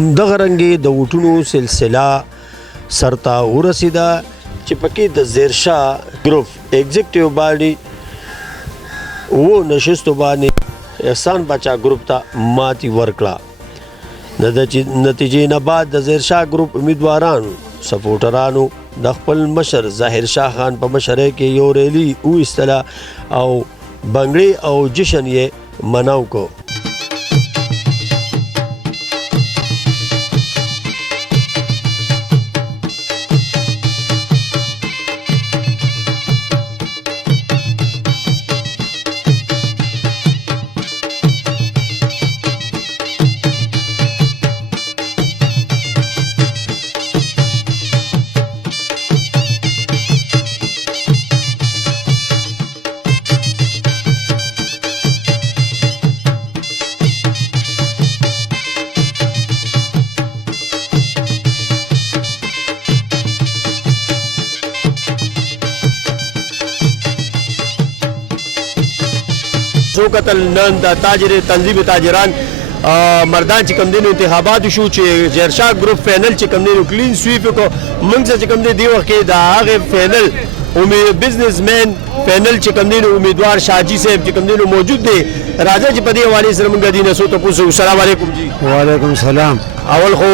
همدغه رنګې د ووټونو سلسله سرته ورسېده چې پکې د زیرشاه ګروپ ایگزیکټیو باډي نشستو باندې احسان باچا ګروپ ته ماتې ورکړه. د نتیجې نه بعد د زیرشاه ګروپ امیدوارانو سپورټرانو د خپل مشر ظاهر شاه خان په مشرۍ کې یو ریلي وایستله او بنګړي او جشن یې مناو کو. سو قتل نن د تاجر تنظیم تاجران مردان چې کوم دین انتخابات شو چې زیرشاه ګروپ فینل چې کوم دین کلین سویپ کو موږ چې کوم دی وخت د هغه فینل بزنس مین فینل چې کوم دین امیدوار شاجی صاحب چې کوم دین موجود دی راځي چې په دې حواله سره موږ دینه سو ته پوښتنه. السلام علیکم جی. وعلیکم السلام. اول خو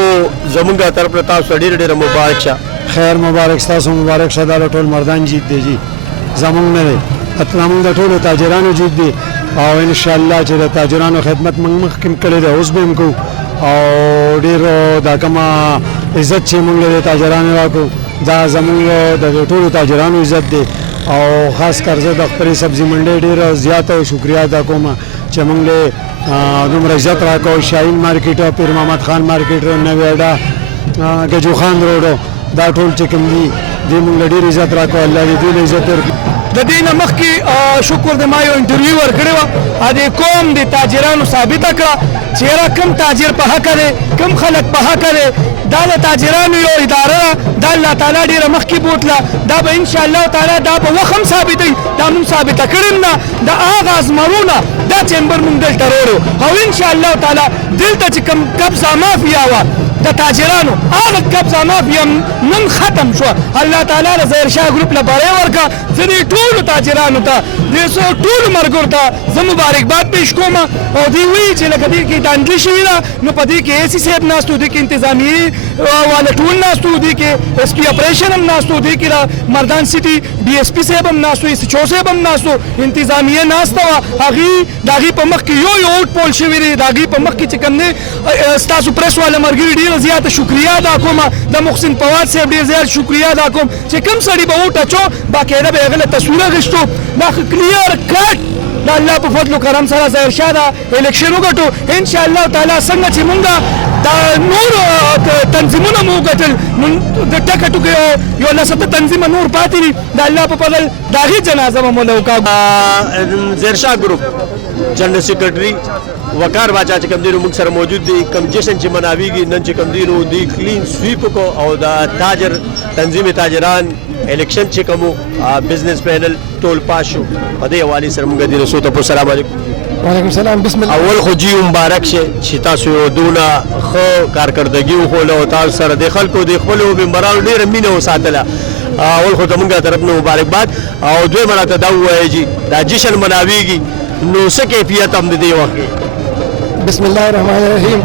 زمونږ طرف له تاسو ډیر مبارک شه. خیر مبارک تاسو مبارک شه. دا ټول مردان جیت دی جی زمونږ نه اتلامو د ټولو تاجرانو جیت دی او ان شاء الله چې د تاجرانو خدمت موږ مخکې کړې ده اوس به هم کوو او ډېر دا کومه عزت چې موږ له تاجرانو راکړو دا زموږ د ټولو تاجرانو عزت دی او خاص کر زه د خپلې سبزي منډۍ ډېره زیاته شکریا ادا کوم چې موږ له دومره عزت راکړو. شاهین مارکیټ او پیر محمد خان مارکیټ نوې اډه ګجو خان روډ دا ټول چې کوم دي دوی موږ له ډېر عزت راکړو. الله دې دوی له عزت ورکړي. د دې نه مخکې شکر د ما یو انټرویو ورکړی وه د قوم د تاجرانو ثابته کړه چې یاره کوم تاجر په حقه دی کوم خلک په حقه دی. دا د تاجرانو یو اداره ده دا الله تعالی ډېره مخکې بوتله دا به انشاءالله تعالی دا به وخت هم ثابتوي دا مونږ ثابته کړې نه د هغه ازمرونه دا چیمبر مونږ دلته راوړو او انشاءالله تعالی دلته چې کوم قبضه مافیا وه د تاجرانو هغه قبضه مافیا نن ختم شوه. الله تعالی د ظاهر شاه ګروپ له بری ورکړه. زه دې ټولو تاجرانو ته دې ټولو ملګرو ته زه مبارکباد پیش کوم او دوی وایي چې لکه دې کې دانګلي شوې ده نو په دې کې اے سی صاحب ناست و دې کې انتظامیې والا ټول ناست و دې کې ایس پي اپریشن هم ناست و دې کې مردان سټي ډي ایس پي صاحب هم ناست و ایس ایچ او صاحب هم ناست و انتظامیه ناسته وه هغې د هغې په مخ کې یو اوټ پول شوي دی د هغې په مخ کې چې کوم دی ستاسو پریس والا ملګري ډېره زیاته شکریا ادا کوم د محسن فواد صاحب ډېر زیات شکریا ادا کوم چې کوم سړي به ووټ اچو باقاعده به هغه له تصویر اخیستو دا کلیر کټ د الله په فضل و کرم سره ظاهر شاه دا الیکشن وګټو انشاءالله تعالی څنګه چې مونږ دا نور تنظیمونه مو وګټل د ټکټو کې یو لسته تنظیمه نور پاتې دي د الله په فضل د هغې جنازه به مو له وکړو. زیرشاه ګروپ جنرل سیکرټري وقار باچا چې کوم دی موږ سره موجود دی. کوم جشن چې مناویږي نن چې کوم دی نو دی کلین سویپ کو او د تاجر تنظیم تاجران الیکشن چې کوم بزنس پینل ټول پاس شو په دې حواله سره موږ دی رسول ته السلام علیکم. وعلیکم السلام. بسم الله. اول خو جی مبارک شه چې تاسو دونه خو کارکردګي وخوله او تاسو سره د خلکو د خپل ممبرانو ډېر مینه وساتله. اول خو زمونږ طرف نه مبارکباد او دوی مراته دا وایي چې دا جشن مناویږي نو څه کیفیت هم د دې وخت. بسم الله الرحمن الرحیم.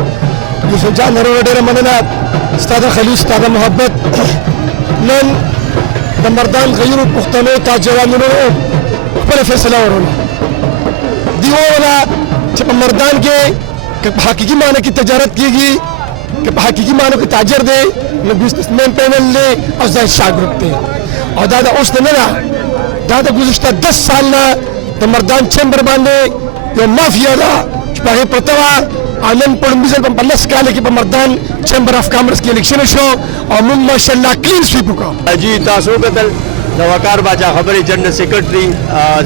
یوسف جان ضرور ډېره مننه ستا د خلیص ستا د محبت نن د مردان غیرو پښتنو تاجرانو خپل فیصله وروله دی وویله چې په مردان کې که په حقیقي معنی کې تجارت کېږي که په حقیقي معنی کې تاجر دی نو بزنسمین پینل دی او ظاهر شاه ګروپ دی او دا د اوس نه ده دا د ګذشته 10 سال نه د مردان چیمبر باندې یو مافیا ده چې په هغې پرته وه او نن په لومړي ځل په 10 کاله کې په مردان چیمبر اف کامرس کې الیکشن شو او موږ ماشاءالله کلین سویپ وکړو. جی تاسو وکتل د وقار باچا خبرې جنرل سیکرټري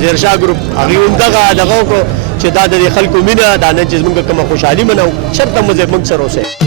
ظاهر شاه ګروپ هغې همدغه وکړو چې دا د خلکو مینه دا نن چې زموږ کومه خوشحالي منو شرط موږ سره اوسئ.